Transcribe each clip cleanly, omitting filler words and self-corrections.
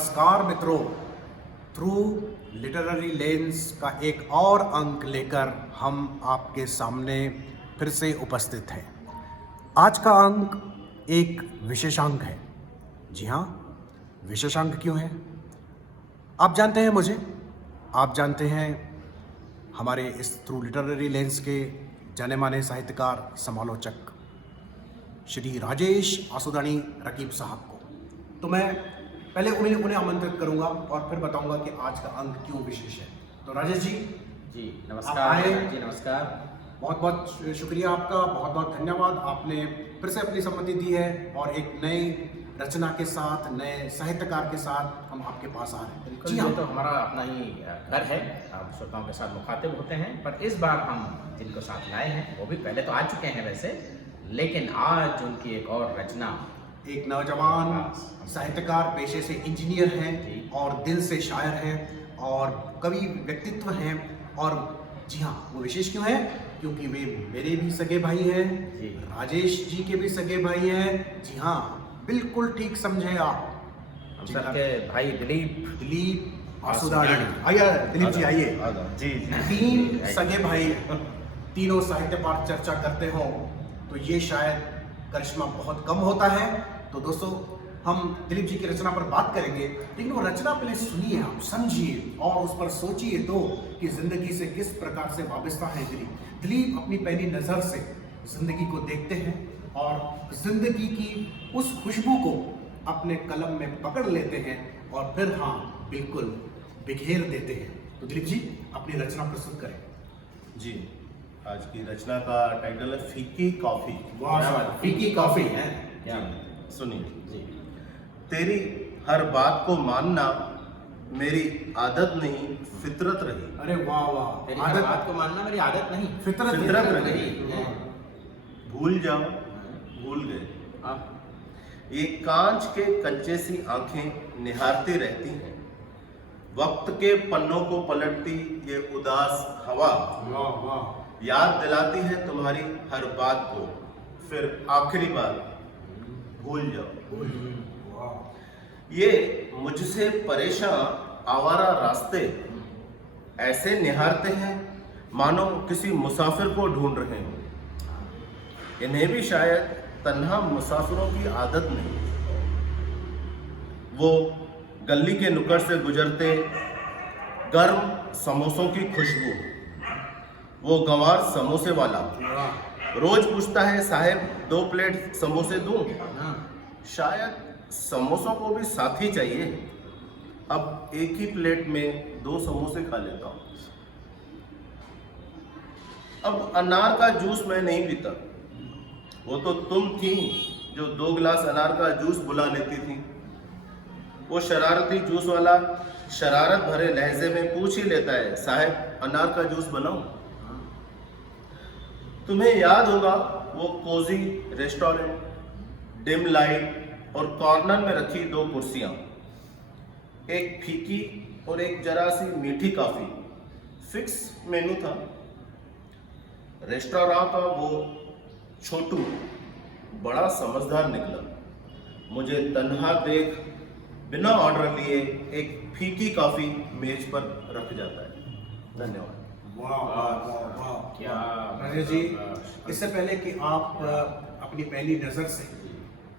नमस्कार मित्रों, through literary lens का एक और अंक लेकर हम आपके सामने फिर से उपस्थित हैं। आज का अंक एक विशेषांक है। जी हाँ, विशेषांक क्यों है? आप जानते हैं मुझे, आप जानते हैं हमारे इस थ्रू लिटरेरी लेंस के जाने माने साहित्यकार समालोचक श्री राजेश आसुदानी रकीब साहब को। तो मैं पहले उन्हें आमंत्रित करूंगा और फिर बताऊंगा कि आज का अंक क्यों विशेष है। तो राजेश जी नमस्कार जी। नमस्कार। बहुत बहुत शुक्रिया आपका, बहुत बहुत धन्यवाद। आपने फिर से अपनी सम्मति दी है और एक नई रचना के साथ, नए साहित्यकार के साथ हम आपके पास आ रहे हैं। जी हाँ, तो हमारा अपना ही घर है, आप श्रोताओं के साथ मुखातिब होते हैं, पर इस बार हम जिनको साथ लाए हैं वो भी पहले तो आ चुके हैं वैसे, लेकिन आज उनकी एक और रचना, एक नौजवान साहित्यकार, पेशे से इंजीनियर हैं और दिल से शायर हैं और कवि व्यक्तित्व हैं। और जी हाँ, वो विशेष क्यों है? क्योंकि वे मेरे भी सगे भाई हैं, राजेश जी के भी सगे भाई हैं। जी हाँ, बिल्कुल ठीक समझे आप, हम सबके भाई दिलीप आसुदानी। आइए दिलीप जी, आइए। जी। तीन सगे भाई, तीनों साहित्य पर चर्चा करते हो तो ये शायद करिश्मा बहुत कम होता है। तो दोस्तों, हम दिलीप जी की रचना पर बात करेंगे, लेकिन वो रचना पहले सुनिए, आप समझिए और उस पर सोचिए तो कि जिंदगी से किस प्रकार से वाबस्ता है दिलीप अपनी पहली नज़र से जिंदगी को देखते हैं और जिंदगी की उस खुशबू को अपने कलम में पकड़ लेते हैं और फिर हाँ बिल्कुल बिखेर देते हैं। तो दिलीप जी अपनी रचना प्रस्तुत करें। जी, आज की रचना का टाइटल है फीकी कॉफी। वाह, फीकी कॉफी है। सुनिए जी। तेरी हर बात को मानना मेरी आदत नहीं, फितरत रही। अरे वाह वाह, तेरी हर बात को मानना मेरी आदत नहीं, फितरत रही। भूल जाओ, भूल गए। ये कांच के कंचे सी आंखें निहारती रहती हैं, वक्त के पन्नों को पलटती ये उदास हवा याद दिलाती है तुम्हारी हर बात को, फिर आखिरी बात भूल जाओ। ये मुझसे परेशान आवारा रास्ते ऐसे निहारते हैं मानो किसी मुसाफिर को ढूंढ रहे हो। इन्हें भी शायद तन्हा मुसाफिरों की आदत नहीं। वो गली के नुक्कड़ से गुजरते गर्म समोसों की खुशबू, वो गंवार समोसे वाला रोज पूछता है, साहब 2 प्लेट समोसे दूं? शायद समोसों को भी साथ ही चाहिए। अब एक ही प्लेट में 2 समोसे खा लेता हूं। अब अनार का जूस मैं नहीं पीता, वो तो तुम थी जो 2 गिलास अनार का जूस बुला लेती थी। वो शरारती जूस वाला शरारत भरे लहजे में पूछ ही लेता है, साहब अनार का जूस बनाऊं? तुम्हें याद होगा वो कोजी रेस्टोरेंट, डिम लाइट और कॉर्नर में रखी 2 कुर्सियां, एक फीकी और एक जरा सी मीठी कॉफी। फिक्स मेनू था। रेस्टोरेंट का वो छोटू बड़ा समझदार निकला, मुझे तन्हा देख बिना ऑर्डर लिए एक फीकी कॉफी मेज पर रख जाता है। धन्यवाद। वाह वाह वाह वाह, क्या राजेश जी, इससे पहले कि आप अपनी पहली नज़र से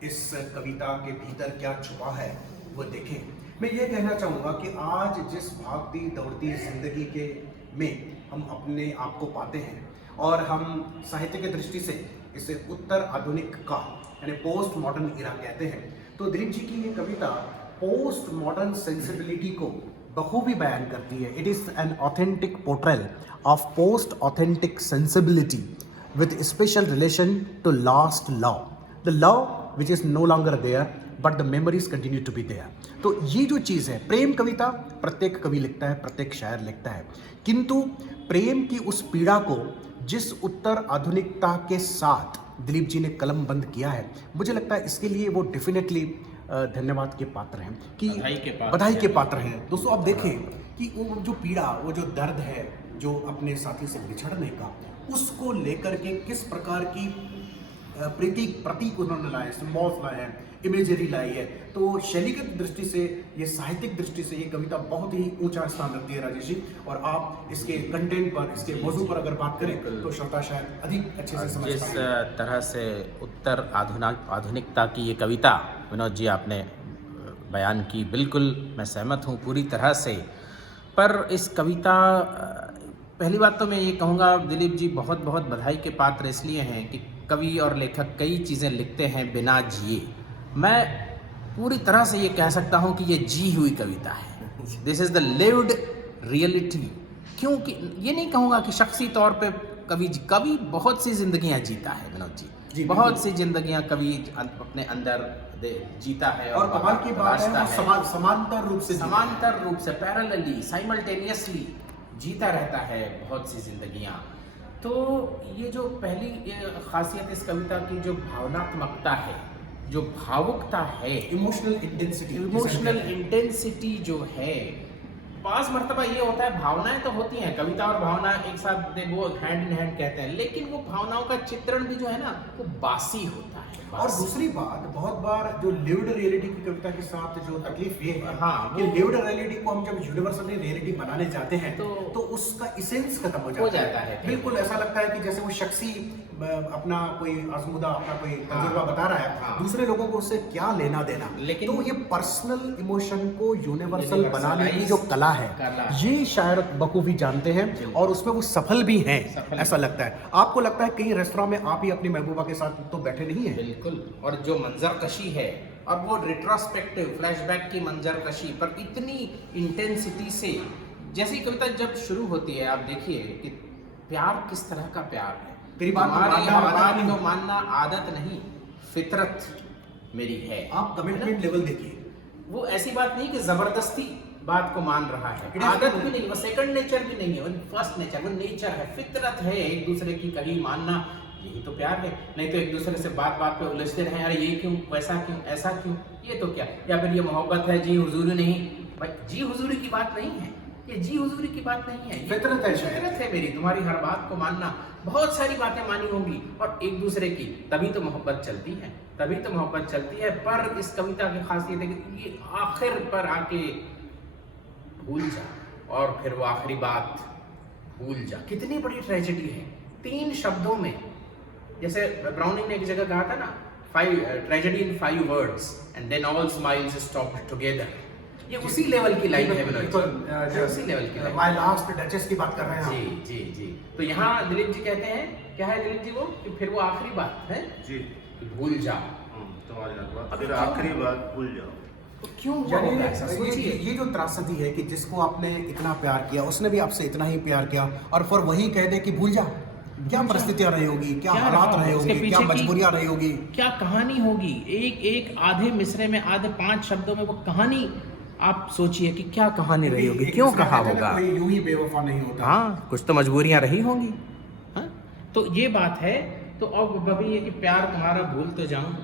इस कविता के भीतर क्या छुपा है वो देखें, मैं ये कहना चाहूँगा कि आज जिस भागती दौड़ती जिंदगी के में हम अपने आप को पाते हैं और हम साहित्य की दृष्टि से इसे उत्तर आधुनिक का यानी पोस्ट मॉडर्न इरा कहते हैं, तो दिलीप जी की ये कविता पोस्ट मॉडर्न सेंसिबिलिटी को बखूबी बयान करती है। It is an authentic portrayal of post authentic sensibility with special relation to last love, the love which is no longer there but the memories continue to be there। तो ये जो चीज़ है, प्रेम कविता प्रत्येक कवि लिखता है, प्रत्येक शायर लिखता है, किंतु प्रेम की उस पीड़ा को जिस उत्तर आधुनिकता के साथ दिलीप जी ने कलम बंद किया है, मुझे लगता है इसके लिए वो डेफिनेटली धन्यवाद के पात्र हैं, कि बधाई के पात्र हैं। दोस्तों आप देखें कि वो जो पीड़ा, वो जो दर्द है जो अपने साथी से बिछड़ने का, उसको लेकर के किस प्रकार की प्रतीक उन्होंने लाए, सिम्बॉल्स लाए हैं, इमेजरी लाई है। तो शैलीगत दृष्टि से, ये साहित्यिक दृष्टि से ये कविता बहुत ही ऊंचा स्थान रखती है राजेश जी। और आप इसके कंटेंट पर, इसके मौजू पर अगर बात करें तो श्रोता शायद अधिक अच्छे से समझ जिस पाएंगे। तरह से उत्तर आधुनिकता की ये कविता विनोद जी आपने बयान की, बिल्कुल मैं सहमत हूँ पूरी तरह से। पर इस कविता, पहली बात तो मैं ये कहूँगा दिलीप जी बहुत बहुत बधाई के पात्र इसलिए हैं कि कवि और लेखक कई चीज़ें लिखते हैं बिना जिए। मैं पूरी तरह से ये कह सकता हूँ कि ये जी हुई कविता है। This is the lived reality. क्योंकि ये नहीं कहूँगा कि शख्सी तौर पे कवि बहुत सी जिंदगियाँ जीता है विनोद जी, बहुत सी जिंदगियाँ कवि अपने अंदर जीता है। और कमाल की बात है समांतर रूप से पैरेलली, साइमल्टेनियसली जीता रहता है बहुत सी जिंदगियाँ। तो ये जो पहली खासियत इस कविता की जो भावनात्मकता है, जो भावुकता है, इमोशनल इंटेंसिटी जो है, पास मर्तबा ये होता है, भावनाएं तो होती हैं, कविता और भावना एक साथ वो हैंड इन हैंड कहते हैं, लेकिन वो भावनाओं का चित्रण भी जो है ना वो बासी होता है। और दूसरी बात, बहुत बार जो लिव्ड रियलिटी की कविता के साथ जो तकलीफ ये है हाँ, कि लिव्ड रियलिटी को हम जब यूनिवर्सल रियलिटी बनाने जाते हैं तो उसका इसेंस खत्म हो जाता है। बिल्कुल ऐसा लगता है कि जैसे वो शख्सी अपना कोई आजमुदा, अपना कोई तजुर्बा बता रहा है, दूसरे लोगों को उससे क्या लेना देना। लेकिन तो ये पर्सनल इमोशन को यूनिवर्सल बनाने की जो कला है, ये शायर बखूबी जानते हैं और उसमें वो सफल भी हैं, ऐसा लगता है। आपको लगता है कहीं रेस्तरां में आप ही अपनी महबूबा के साथ तो बैठे नहीं हैं? बिल्कुल। और जो मंजर कशी है और वो रिट्रोस्पेक्टिव फ्लैशबैक की मंजर कशी पर इतनी इंटेंसिटी से, जैसी कविता जब शुरू होती है, आप देखिए कि प्यार किस तरह का प्यार है। तेरी बात तो मानना आदत नहीं, फितरत मेरी है। आप कमिटमेंट लेवल देखिए, वो ऐसी बात नहीं कि जबरदस्ती बात को मान रहा है, आदत भी नहीं, वो सेकंड नेचर भी नहीं है, वो फर्स्ट नेचर, वो नेचर है, फितरत है एक दूसरे की कही मानना। यही तो प्यार है। नहीं तो एक दूसरे से बात बात पे उलझते रहे, अरे ये क्यों, वैसा क्यों, ऐसा क्यों, ये तो क्या, या फिर ये मोहब्बत है, जी हुजूरी नहीं। भाई जी हुजूरी की बात नहीं है, ये जी हुजूरी की बात नहीं है, फितरत है, फितरत है मेरी, तुम्हारी हर बात को मानना। बहुत सारी बातें मानी होंगी और एक दूसरे की, तभी तो मोहब्बत चलती है, तभी तो मोहब्बत चलती है। पर इस कविता की खासियत है कि ये आखिर पर आके भूल जा, और फिर वो आखिरी बात भूल जा। कितनी बड़ी ट्रेजेडी है 3 शब्दों में। जैसे ब्राउनिंग ने एक जगह कहा था ना, tragedy in 5 words and then all smiles stopped together. ये उसी लेवल की लाइन है, उसी लेवल की लाइन। माय लास्ट डचेस की बात कर रहे हैं जी जी जी। तो यहाँ दिलीप जी कहते हैं, क्या है दिलीप जी, वो कि फिर वो आखिरी बात है जी, भूल जा, तुम्हारी हर बात, फिर आखिरी बात भूल जाओ। तो क्यों ये जो त्रासदी है कि जिसको आपने इतना प्यार किया, उसने भी आपसे इतना ही प्यार किया, और फिर वही कह दे कि भूल जा। क्या परिस्थितियां रही होगी, क्या हालात रहे होंगे, क्या मजबूरियां रही होगी, क्या कहानी होगी। एक आधे मिसरे में, आधे 5 शब्दों में वो कहानी, आप सोचिए कि क्या कहानी रही होगी, क्यों कहा होगा। कोई यूं ही बेवफा नहीं होता। हाँ, कुछ तो मजबूरियां रही होंगी। हाँ, तो ये बात है। तो अब अभी ये कि प्यार तुम्हारा भूल तो जाऊं,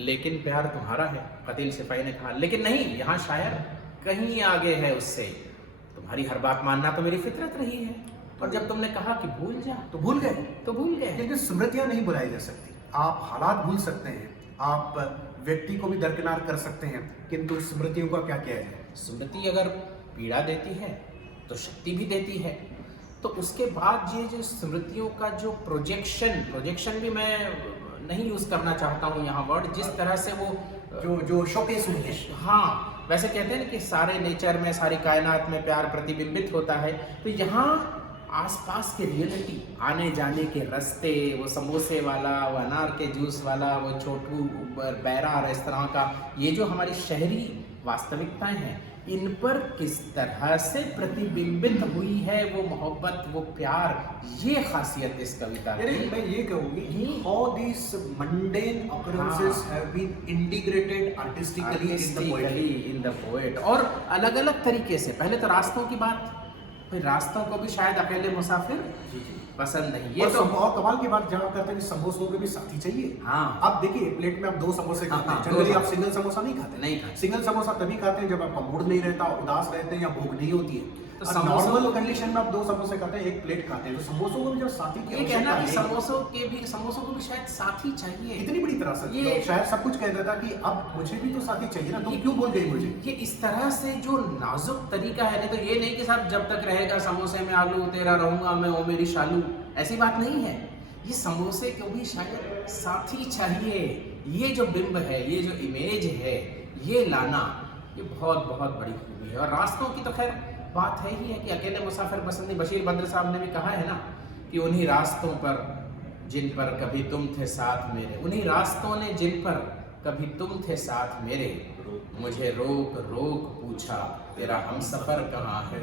लेकिन प्यार तुम्हारा है, कतील सिपाही ने कहा। लेकिन नहीं, यहाँ शायर कहीं आगे है उससे। तुम्हारी हर बात मानना तो मेरी फितरत रही है, और जब तुमने कहा कि भूल जा, तो भूल गए, तो भूल गए। लेकिन स्मृतियां नहीं भुलाई जा सकती। आप हालात भूल सकते हैं, आप व्यक्ति को भी दरकिनार कर सकते हैं, किंतु स्मृतियों का क्या क्या है। स्मृति अगर पीड़ा देती है तो शक्ति भी देती है। तो उसके बाद ये जो स्मृतियों का जो प्रोजेक्शन भी मैं नहीं यूज करना चाहता हूँ यहाँ वर्ड, जिस तरह से वो जो शोकेस हुई है। हाँ, वैसे कहते हैं ना कि सारे नेचर में, सारी कायनात में प्यार प्रतिबिंबित होता है। तो यहाँ आसपास के रियलिटी, आने जाने के रास्ते, वो समोसे वाला, वो अनार के जूस वाला, वो छोटू बैरा रेस्तरां का, ये जो हमारी शहरी वास्तविकताएं हैं, इन पर किस तरह से प्रतिबिंबित हुई है वो मोहब्बत, वो प्यार, ये खासियत इस कविता की। मैं ये कहूँगी, how these mundane occurrences have been integrated artistically in the poet, और अलग अलग तरीके से। पहले तो रास्तों की बात, फिर रास्तों को भी शायद अकेले मुसाफिर पसंद नहीं। ये तो और कमाल की बात जहाँ करते हैं कि समोसों के भी साथी चाहिए। हाँ। अब देखिए प्लेट में आप 2 समोसे खाते हैं, हाँ, जनरली दो आप सिंगल समोसा नहीं खाते। नहीं खाते। सिंगल समोसा तभी खाते हैं जब आपका मूड नहीं रहता, उदास रहते हैं या भूख नहीं होती है। तो तो समोसों- नॉर्मल कंडीशन में आप 2 समोसे खाते हैं, 1 प्लेट खाते हैं, तो समोसों को भी जब साथी की ये कहना कि आवश्यकता है, समोसों को भी शायद साथी चाहिए। इतनी बड़ी तरह से ये- तो शायद सब कुछ कह देता कि अब मुझे भी तो साथी चाहिए ना, तुम क्यों बोल गई मुझे? ये इस तरह से जो नाजुक तरीका है, नहीं तो ये नहीं कि साहब जब तक रहेगा समोसे में आलू तेरा रहूंगा मैं, ओ मेरी शालू, ऐसी बात नहीं है। ये समोसे को भी शायद साथी चाहिए। ये जो बिंब है, ये जो इमेज है, ये लाना, ये बहुत बहुत बड़ी खूबी है। और रास्तों की तो खैर बात है ही है कि अकेले मुसाफिर पसंद नहीं। बशीर बद्र साहब ने भी कहा है ना कि उन्हीं रास्तों पर जिन पर कभी तुम थे साथ मेरे, उन्हीं रास्तों ने जिन पर कभी तुम थे साथ मेरे, मुझे रोक रोक पूछा तेरा हमसफर कहाँ है।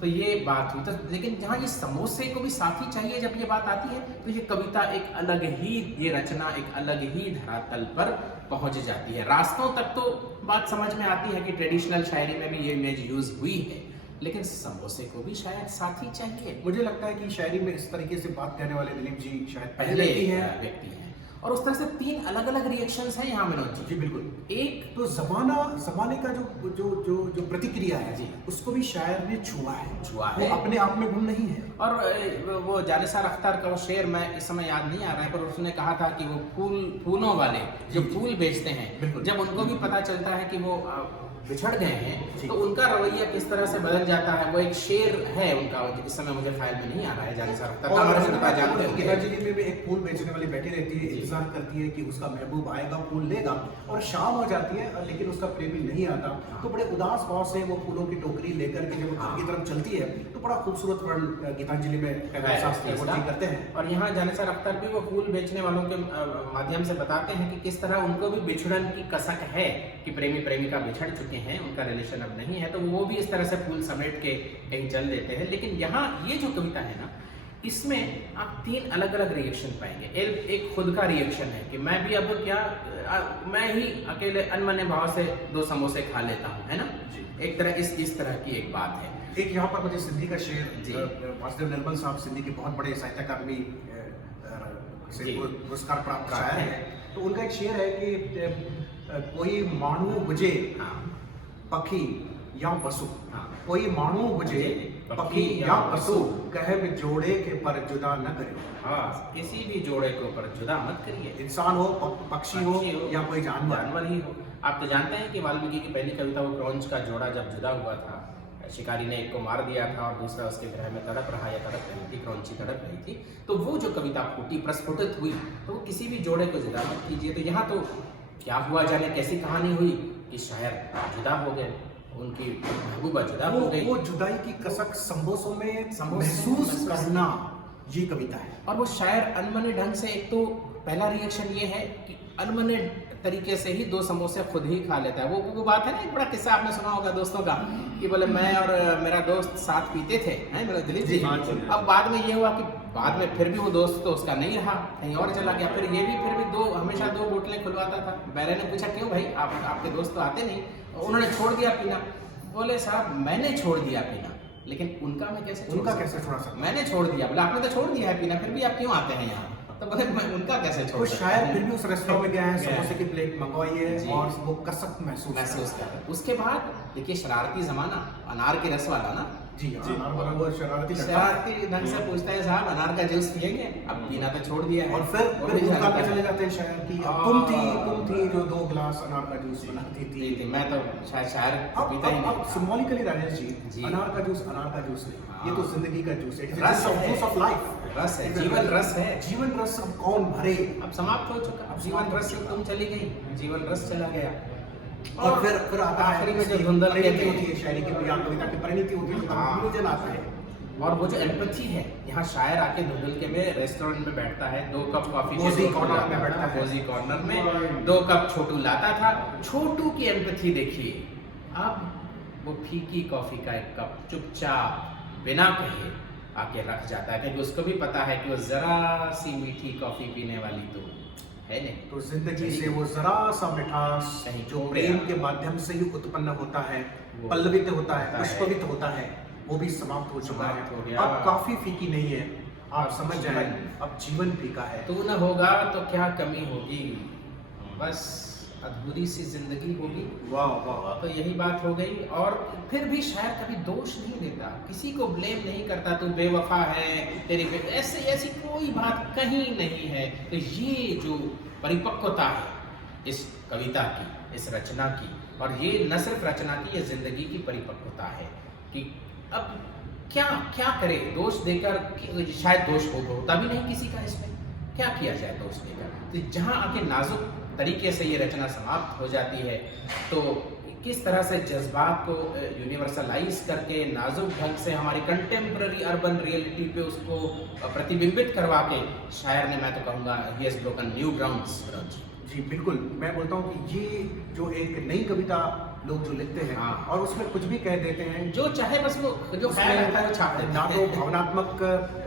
तो ये बात हुई। तो लेकिन जहाँ ये समोसे को भी साथी चाहिए, जब ये बात आती है तो ये कविता एक अलग ही, ये रचना एक अलग ही धरातल पर पहुंच जाती है। रास्तों तक तो बात समझ में आती है कि ट्रेडिशनल शायरी में भी ये इमेज यूज हुई है, लेकिन समोसे को भी शायद साथी चाहिए। मुझे लगता है कि शायरी में इस तरीके से बात करने वाले दिलीप जी शायद पहले पहले व्यक्ति हैं। व्यक्ति हैं। और उस तरह से 3 अलग अलग रिएक्शंस हैं यहाँ मनोज जी। जी बिल्कुल। एक तो जमाने का जो प्रतिक्रिया है जी, उसको भी शायर ने छुआ है, है। वो अपने आप में गुम नहीं है। और वो जानिसार अख्तर का वो शेर मैं इस समय याद नहीं आ रहा है, पर उसने कहा था कि वो फूलों वाले जो फूल बेचते हैं, बिल्कुल। जब उनको भी पता चलता है कि वो बिछड़ गए हैं, जी। तो उनका रवैया किस तरह से बदल जाता है। वो एक शेर है उनका, इस समय मुझे ख्याल में नहीं आ रहा है। जानिसार अख्तर का हमारे से पता जानते होंगे। गिरिराज में भी एक फूल बेचने वाली बैठी रहती है, इंतजार करती है कि उसका महबूब आएगा, फूल लेगा, और शाम हो जाती है लेकिन उसका प्रेमी नहीं आता। तो बड़े उदास भाव से वो फूलों की टोकरी लेकर के जब वो घर की तरफ चलती है तो बड़ा खूबसूरत वर्ण गीतांजलि में टैगोर जी करते हैं। और यहाँ जानिसार अख्तर भी वो फूल बेचने वालों के माध्यम से बताते हैं कि किस तरह उनको भी बिछड़न की कसक है कि प्रेमी प्रेमिका बिछड़ चुके हैं, उनका रिलेशन अब नहीं है, तो वो भी इस तरह से फूल समेट के कहीं चल देते हैं। लेकिन यहाँ ये जो कविता है ना, इसमें आप 3 अलग अलग रिएक्शन पाएंगे। एक खुद का रिएक्शन है कि मैं भी अब क्या मैं ही अकेले अनमने भाव से 2 समोसे खा लेता हूँ, है ना। एक तरह इस तरह की एक बात है। एक यहाँ पर मुझे सिंधी का शेर, जी। वासुदेव निर्मल साहब सिंधी के बहुत बड़े साहित्य अकादमी से जी। पुरस्कार प्राप्त शायर है, तो उनका एक शेर है कि कोई मानू हुजे पखी या पशु, कोई मानू हुजे पखी या पशु, कहे भी जोड़े के पर जुदा न करियो। हाँ, किसी भी जोड़े को पर जुदा मत करिए, इंसान हो, पक्षी हो या कोई जानवर ही हो। आप तो जानते हैं कि वाल्मीकि की पहली कविता वो क्रौंच का जोड़ा जब जुदा हुआ था, शिकारी ने एक को मार दिया था और दूसरा उसके ग्रह में तड़प रहा या तड़प रही थी, क्रौंची तड़प रही थी, तो वो जो कविता फूटी, प्रस्फुटित हुई, तो वो किसी भी जोड़े को जुदा मत कीजिए। तो यहाँ तो क्या हुआ जाने कैसी कहानी हुई कि शायर जुदा हो गए, उनकी महबूबा जुदा हो गई। वो जुदाई की कसक समोसों में महसूस करना, ये कविता है। और वो शायर अनमने ढंग से, एक तो पहला रिएक्शन ये है कि अनमने तरीके से ही 2 समोसे खुद ही खा लेता है। वो बात है ना, एक बड़ा किस्सा आपने सुना होगा दोस्तों का कि बोले मैं और मेरा दोस्त साथ पीते थे, हैं मेरा दिलीप जी। अब बाद में ये हुआ कि बाद में फिर भी वो दोस्त तो उसका नहीं रहा, कहीं और चला गया। फिर ये भी फिर भी हमेशा 2 बोतलें खुलवाता था। बैरे ने पूछा क्यों भाई, आपके दोस्त तो आते नहीं। उन्होंने छोड़ दिया पीना। बोले साहब मैंने छोड़ दिया पीना, लेकिन उनका मैं कैसे छोड़ सकता? मैंने छोड़ दिया। बोले आपने तो छोड़ दिया है पीना, फिर भी आप क्यों आते हैं यहाँ? तो बोले मैं उनका कैसे छोड़ सकता हूं? शायद फिर भी उस रेस्टोरेंट में गया है, समोसे की प्लेट मंगवाई है और वो कसक महसूस कर। उसके बाद देखिए शरारती जमाना, अनार के रस वाला ना जी, वो शरारती ढंग से पूछता है साहब अनार का जूस पिएंगे? अब पीना तो छोड़ दिया है। और फिर चले जाते हैं शायर की, तुम थी जो 2 गिलास अनार का जूस बनाती थी। मैं तो शायर पीता ही नहीं। सिंबॉलिकली राजेश जी, अनार का जूस नहीं, ये तो जिंदगी का जूस है, जूस ऑफ लाइफ, रस है, जीवन रस है। जीवन रस अब कौन भरे? अब समाप्त हो चुका। अब जीवन रस से तुम चली गई, जीवन रस चला गया। और फिर आता है आखिरी में जो धुंधल परिणति होती है, शायरी की कविता की परिणति होती है, कंक्लूजन आता है। और वो जो एम्पैथी है, यहाँ शायर आके धुंधल के में रेस्टोरेंट में बैठता है, 2 कप कॉफी कोजी कॉर्नर में बैठता है, कोजी कॉर्नर में 2 कप छोटू लाता था। छोटू की एम्पैथी देखिए, अब वो फीकी कॉफी का 1 कप चुपचाप बिना कहे आके रख जाता है, क्योंकि उसको भी पता है कि वो जरा सी मीठी कॉफी पीने वाली तो है नहीं। तो जिंदगी से वो जरा सा मिठास जो प्रेम के माध्यम से ही उत्पन्न होता है, पल्लवित होता है, पुष्पित होता है, वो भी समाप्त हो चुका है। अब काफी फीकी नहीं है, आप समझ जाए अब जीवन फीका है। तू न होगा तो क्या कमी होगी, बस अधूरी सी जिंदगी होगी। वाह वाह। तो यही बात हो गई। और फिर भी शायर कभी दोष नहीं देता, किसी को ब्लेम नहीं करता, तू बेवफा है, तेरी ऐसे ऐसी कोई बात कहीं नहीं है। तो ये जो परिपक्वता है इस कविता की, इस रचना की, और ये न सिर्फ रचना की, ये जिंदगी की परिपक्वता है कि अब क्या क्या करे। दोष देकर शायद दोष होता भी नहीं किसी का, इसमें क्या किया जाए दोष देकर। तो जहाँ आके नाजुक तरीके से ये रचना समाप्त हो जाती है, तो किस तरह से जज्बात को यूनिवर्सलाइज करके नाजुक ढंग से हमारी कंटेम्प्ररी अर्बन रियलिटी पे उसको प्रतिबिंबित करवा के शायर ने, मैं तो कहूँगा, he has broken new grounds. जी बिल्कुल, मैं बोलता हूँ कि ये जो एक नई कविता लोग जो लिखते हैं, हाँ। और उसमें कुछ भी कह देते हैं, जो चाहे बस वो जो ख्याल आता है वो छाप देते ना हैं। तो भावनात्मक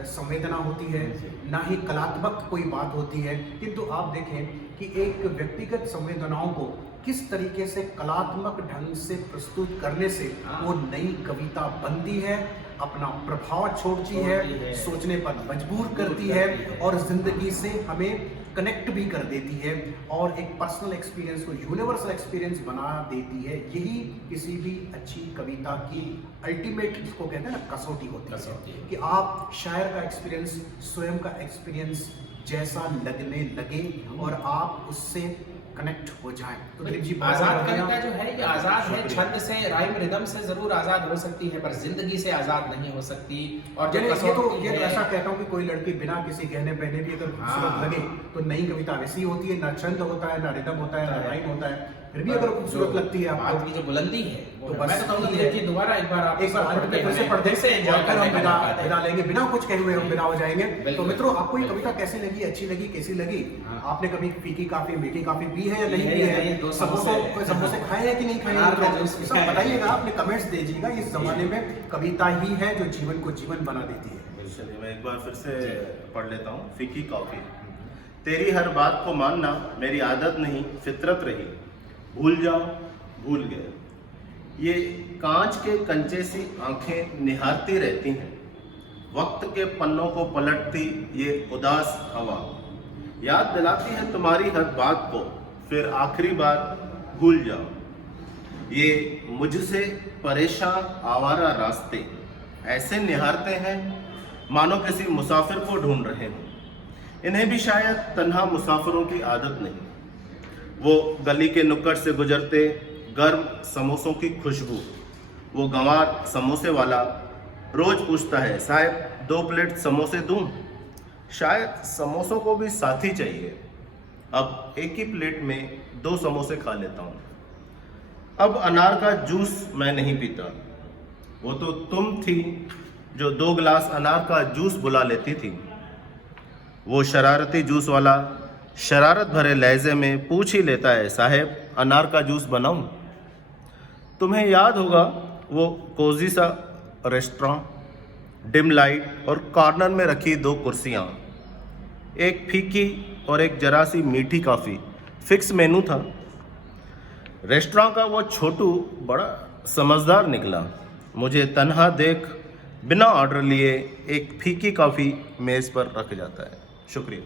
संवेदना होती है, ना ही कलात्मक कोई बात होती है। किंतु आप देखें कि एक व्यक्तिगत संवेदनाओं को किस तरीके से कलात्मक ढंग से प्रस्तुत करने से वो नई कविता बनती है, अपना प्रभाव छोड़ती है, सोचने पर मजबूर करती है, और जिंदगी से हमें कनेक्ट भी कर देती है, और एक पर्सनल एक्सपीरियंस को यूनिवर्सल एक्सपीरियंस बना देती है। यही किसी भी अच्छी कविता की अल्टीमेट, जिसको कहते हैं ना, कसौटी होती है, कि आप शायर का एक्सपीरियंस स्वयं का एक्सपीरियंस जैसा लगने लगे और आप उससे कनेक्ट हो जाएं। तो दिलीप जी, आजाद कविता जो है ये आजाद है, छंद से, राइम रिदम से जरूर आजाद हो सकती है, पर जिंदगी से आजाद नहीं हो सकती। और जो ये तो है, ऐसा कहता हूँ कि कोई लड़की बिना किसी गहने पहने भी अगर खूबसूरत लगे तो नई कविता वैसी होती है, ना छंद होता है, ना रिदम होता है, ना राइम होता है, फिर भी अगर खूबसूरत लगती है बात की जो बुलंदी है, तो तो बस मैं तो कहूँगा ये है। कि दोबारा एक बार आप फिर से पढ़ते से एंजॉय कर हम करने का विदा लेंगे, बिना कुछ कहे हुए हम विदा हो जाएंगे। तो बिल्कुल। मित्रों, आपको ये कविता कैसी लगी, अच्छी लगी, कैसी लगी? हाँ। आपने कभी फीकी काफी, मीठी काफी पी है या नहीं पी है? दो समोसे खाए हैं कि नहीं खाए अनार का हैं? जूस सब पिया है। बताइएगा, अपने कमेंट्स दीजिएगा। इस जमाने में कविता ही है जो जीवन को जीवन बना देती है। चलिए मैं एक बार फिर से पढ़ लेता हूँ। फीकी कॉफी। तेरी हर बात को मानना मेरी आदत नहीं, फितरत रही, भूल जाओ भूल गए। ये कांच के कंचे सी आंखें निहारती रहती हैं, वक्त के पन्नों को पलटती ये उदास हवा, याद दिलाती है तुम्हारी हर बात को, फिर आखिरी बात भूल जाओ। ये मुझसे परेशान आवारा रास्ते ऐसे निहारते हैं मानो किसी मुसाफिर को ढूंढ रहे हों। इन्हें भी शायद तन्हा मुसाफिरों की आदत नहीं। वो गली के नुक्कड़ से गुजरते गर्म समोसों की खुशबू, वो गंवार समोसे वाला रोज पूछता है, साहब 2 प्लेट समोसे दूं? शायद समोसों को भी साथी चाहिए। अब एक ही प्लेट में 2 समोसे खा लेता हूँ। अब अनार का जूस मैं नहीं पीता। वो तो तुम थी जो 2 गिलास अनार का जूस बुला लेती थी। वो शरारती जूस वाला शरारत भरे लहजे में पूछ ही लेता है, साहब अनार का जूस बनाऊं? तुम्हें याद होगा वो कोजी सा रेस्टोरेंट, डिम लाइट और कॉर्नर में रखी 2 कुर्सियाँ, एक फीकी और एक जरा सी मीठी कॉफ़ी, फिक्स मेनू था। रेस्टोरेंट का वो छोटू बड़ा समझदार निकला, मुझे तन्हा देख बिना ऑर्डर लिए एक फीकी कॉफ़ी मेज़ पर रख जाता है। शुक्रिया।